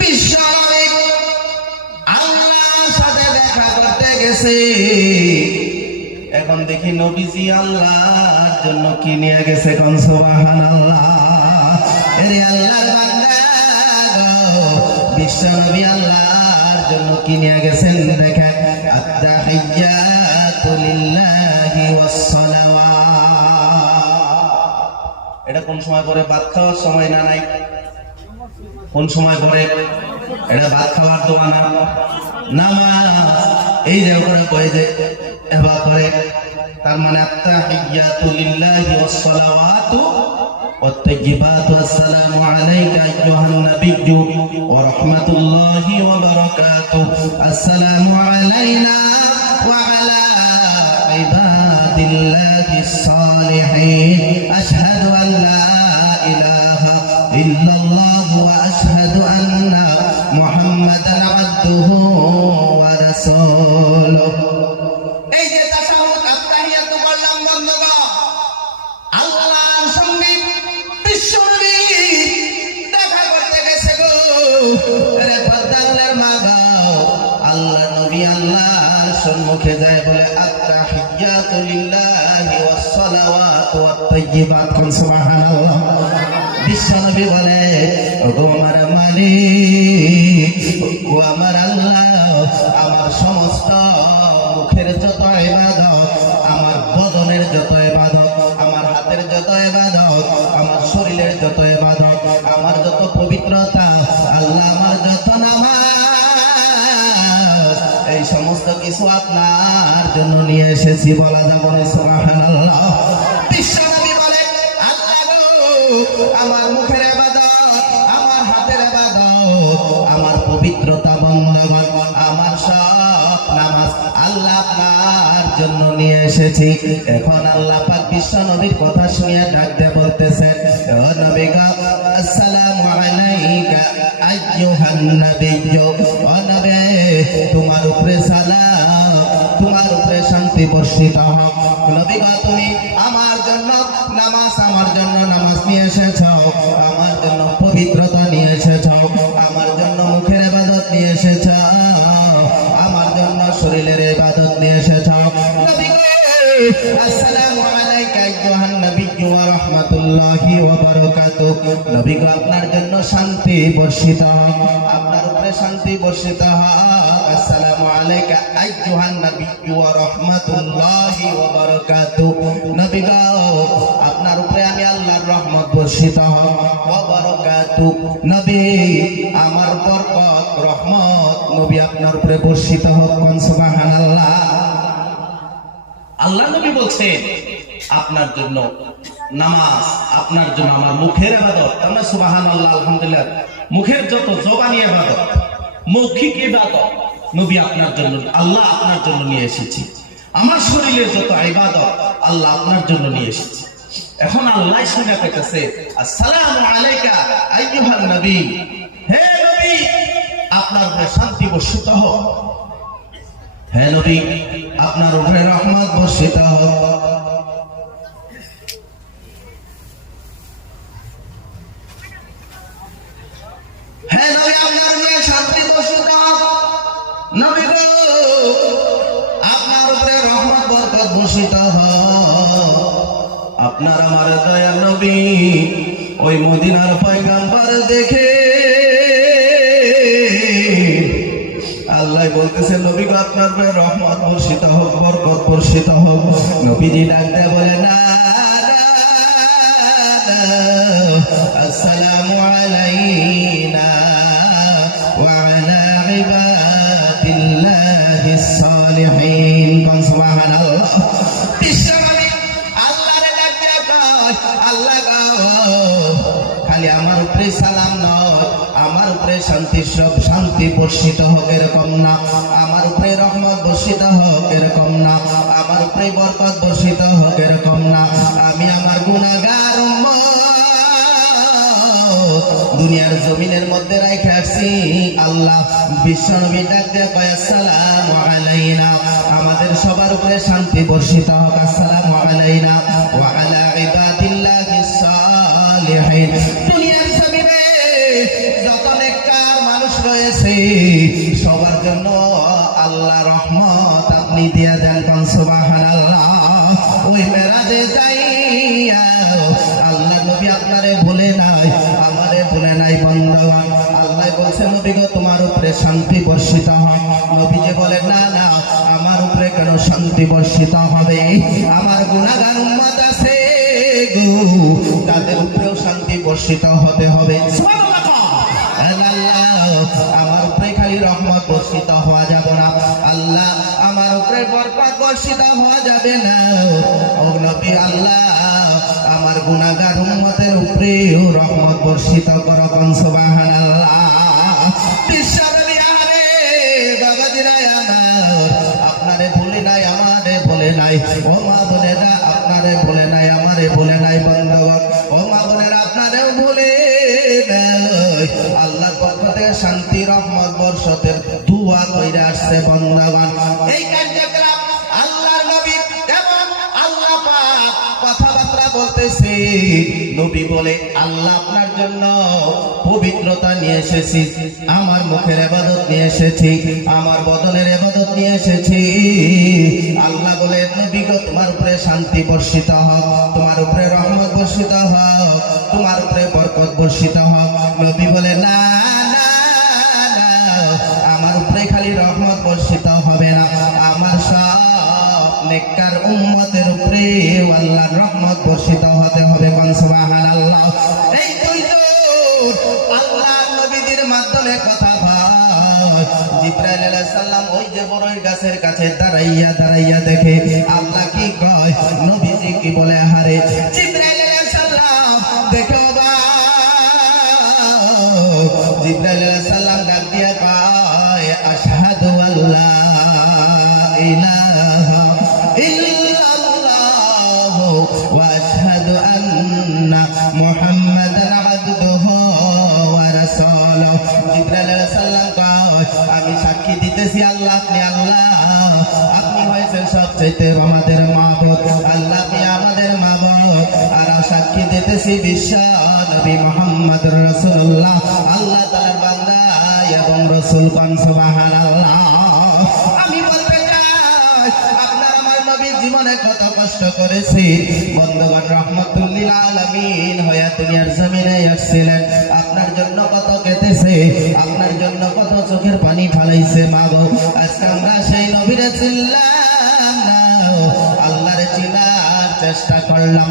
বিশ্বনবী আল্লাহর সাথে দেখা করতে গেছে। এখন দেখি নবীজি আল্লাহর জন্য কি নিয়ে গেছে, কোন সুবহানাল্লাহ। আরে আল্লাহর বান্দা গো, বিশ্বনবী আল্লাহর জন্য কি নিয়ে গেছেন দেখেন। আত-তাহিয়াতু লিল্লাহি ওয়াস-সালাওয়াত। এটা কোন সময় করে? ভাত খাওয়ার সময় না নাই? কোন সময় করে? এটা ভাত খাওয়ার দোয়া না, নামাজ। এই যে ওখানে কয়ে যে এবার করে, তার মানে আত-তাহিয়াতু লিল্লাহি ওয়াস-সালাওয়াতু ওয়াত-তাইয়্যিবাতু আসসালামু আলাইকা আইয়ুহান নাবিয়্যু ওয়া রাহমাতুল্লাহি ওয়া বারাকাতুহু। আসসালামু আলাইনা ওয়া আলা ইবাদিল্লাহিস সালিহিন। আশহাদু আন লা ইলাহা ইল্লাল্লাহ ওয়া আশহাদু আন্না মুহাম্মাদান আবদুহু ওয়া রাসূলুহু। এই যে তাশাহুদ আত-তাহিয়াত বললাম বন্ধুগণ, আল্লাহর সঙ্গে বিশ্বনবী দেখা করতে গেছে গো। আরে পর্দার মা গো, আল্লাহর নবী আল্লাহর সম্মুখে যায় বলে আত-তাহিয়াতু লিল্লাহি ওয়াস-সালাওয়াতু ওয়াত-তাইয়্যিবাত। সুবহানাল্লাহ। বিশ্বনবী বলে, ওগো আমার মালিক, ও আমার আল্লাহ, আমার সমস্ত মুখের যত ইবাদত, আমার বদনের যত ইবাদত, আমার হাতের যত ইবাদত, আমার শরীরের যত ইবাদত, আমার যত পবিত্রতা, আল্লাহ আমার যত নামাজ, এই সমস্ত কিছু আপনার জন্য নিয়ে এসেছি। বলা যাবে না সুবহানাল্লাহ। বিশ্বনবী বলে, আল্লাহ গো, আমার মুখের ইবাদত, আমার হাতের ইবাদত, আমার পবিত্রতা বন্দনা, আমার সব নামাজ আল্লাহ আপনার জন্য নিয়ে এসেছি। এখন আল্লাহ পাক বিশ্বনবীর কথা শুনিয়ে ডাক দিয়ে বলতেছেন, ও নবী গো, আসসালামু আলাইকা আইয়ুহান নাবিয়্যু। ও নবী, তোমার উপরে সালাম, তোমার উপরে শান্তি বর্ষিত হোক। নবী গো, তুমি আমার জন্য নামাজ, আমার জন্য নামাজ নিয়ে এসেছো, আমার জন্য পবিত্রতা নিয়ে এসেছো, আমার জন্য মুখের ইবাদত নিয়ে এসেছো, আমার জন্য শরীরের ইবাদত নিয়ে এসেছো। নবী গো, আসসালামু আলাইকা আইয়ুহান নাবিয়্যু ওয়া রাহমাতুল্লাহি ওয়া বারাকাতুহু। নবী গো, আপনার জন্য শান্তি বর্ষিত হোক, আপনার উপরে শান্তি বর্ষিত হোক। আসসালামু আলাইকা আইয়ুহান নাবিয়্যু ওয়া রাহমাতুল্লাহি ওয়া বারাকাতুহু। নবী গো, আপনার উপরে আমি আল্লাহর রহমত বর্ষিত হোক, ওয়া বারাকাতুহু। নবী, আমার বরকত, রহমত, নবী আপনার উপরে বর্ষিত হোক। সুবহানাল্লাহ। আল্লাহ নবী বলছেন, আপনার জন্য নামাজ, আপনার জন্য আমার মুখের ইবাদত। আমরা সুবহানাল্লাহ, আলহামদুলিল্লাহ, মুখের যত জবানি ইবাদত, মৌখিক ইবাদত, নবী আপনার জন্য, আল্লাহ আপনার জন্য নিয়ে এসেছি। আমার শরীরের যত ইবাদত, আল্লাহ আপনার জন্য নিয়ে এসেছি। এখন আল্লাহ শুনে পেতেছে, আসসালামু আলাইকা আইয়ুহান নবী। হে নবী, আপনার উপরে শান্তি বর্ষিত হোক। হে নবী, আপনার উপরে রহমত বর্ষিত হোক। হে নবী, আপনার উপরে শান্তি বর্ষিত হোক। নবী গো, আপনার উপরে রহমত বরকত বর্ষিত হোক। আপনার আমার দয়ার নবী ওই মদিনার পয়গম্বর দেখে আল্লাহ বলতেছে, নবী গো, আপনার উপরে রহমত বর্ষিত হোক, বরকত বর্ষিত হোক। নবীজি ডাক দেয় বলে, না, আসসালামু আলাইনা ওয়া আলা ইবাদিল্লাহিস সালিহিন। সুবহানাল্লাহ। বিশ্বনবী আল্লাহরে ডাক দেয়, আল্লাহ গো, খালি আমার উপরে সালাম নয়, আমার উপরে শান্তি বর্ষিত হোক এরকম না, আমার উপরে রহমত বর্ষিত হোক এরকম না, আমার উপরে বরকত বর্ষিত হোক এরকম না। আমি আমার গুনাহগার উম্মত দুনিয়ার জমিনের মধ্যে রাখে আসছি। আল্লাহ বিশ্বনবী ডাক দিয়ে কয়, আসসালামু আলাইনা, আমাদের সবার উপরে শান্তি বর্ষিত হোক। আসসালামু আলাইনা ওয়া আলা ইবাদিল্লাহিস সালিহিন। দুনিয়ার জমিনে যত নেককার জন্য আল্লাহ রহমত আপনি দিয়ে দেন কোন সুবহানাল্লাহ। ওই মেরাজে যাইয়া আল্লাহ নবী আপনারে ভুলে নাই, আমারে ভুলে নাই বন্ধুগণ। আল্লাহ বলছে নবী গো তোমার উপরে শান্তি বর্ষিত হয়। নবী যে বলে না না, আমার উপরে কেন শান্তি বর্ষিত হবে? আমার গুনাহগার উম্মত আছে গো, তাদের উপরেও শান্তি বর্ষিত হতে হবে। আমার উপরে খালি রহমত বর্ষিত হওয়া যাবে না, আল্লাহ আমার উপরে বরকত বর্ষিত হওয়া যাবে না। ও নবী আল্লাহ আমার গুনাহগার উম্মতের উপরেও রহমত বর্ষিত করো কোন সুবহানাল্লাহ। বিশ্বনবী আরে বাবাজিরা আমার, আপনারে ভুলে নাই, আমারে ভুলে নাই। ও মা বোনেরা আপনারে ভুলে নাই, আমারে ভুলে নাই বন্ধুগণ। ও মা বোনেরা আপনারেও ভুলে নাই। আল্লাহর পক্ষ থেকে শান্তি রহমত বর্ষতের দুয়া কইরা আসছে বন্ধুগণ। এই কার্যক্রম আল্লাহর নবী এবং আল্লাহ পাক কথাবার্তা বলতেছে। নবী বলে আল্লাহ আপনার জন্য পবিত্রতা নিয়ে এসেছি, আমার মুখের ইবাদত নিয়ে এসেছি, আমার বদনের ইবাদত নিয়ে এসেছি। আল্লাহ বলে নবী গো তোমার উপরে শান্তি বর্ষিত হোক, তোমার উপরে রহমত বর্ষিত হোক, তোমার উপরে বরকত বর্ষিত হোক। নবী বলে না না না, আমার উপরে খালি রহমত বর্ষিত হবে না, আমার সব নেককার উম্মতের উপরে আল্লাহর রহমত বর্ষিত হতে হবে কোন সুবহানাল্লাহ। এই দুইজন আল্লাহর নবীদের মাধ্যমে কথা হয়। জিবরাইল আলাইহিস সালাম ওই যে বড়ই গাছের কাছে দাঁড়াইয়া দাঁড়াইয়া দেখে আল্লাহ কি কয়, নবীজি কি বলে, হারে জিবরাইল আলাইহিস সালাম দেখো বা। জিবরাইল আলাইহিস সালাম ডাক দিয়া কয়, আশহাদু আল্লা ইলাহা ইল্লাল্লাহ ওয়া আশহাদু আন্না মুহাম্মাদান আবদুহু ওয়া রাসূলুহু। জিবরাইল আলাইহিস সালাম কয়, আমি সাক্ষী দিতেছি আল্লাহ আপনি আল্লাহ, আপনি হয়েছেন সবচেয়ে আমাদের মাবুদ, আল্লাহ আপনি আমাদের মাবুদ। আর সাক্ষী দিতেছি বিশ্ব নবী মুহাম্মদুর রাসূলুল্লাহ, আল্লাহ তাআলার বান্দা এবং রাসূল কোন সুবহানাল্লাহ। আমি বলতে চাই আপনার আমার নবী জীবনে কত কষ্ট করেছে বন্ধুগণ। রাহমাতুল লিল আলামিন হয়ে দুনিয়ার জমিনে আসছিলেন, আপনার জন্য কত কেঁদেছে, আপনার জন্য কত চোখের পানি ঢালাইছে মা গো। আজকে আমরা সেই নবীরে চিনলাম না, আল্লাহরে চিনার চেষ্টা করলাম।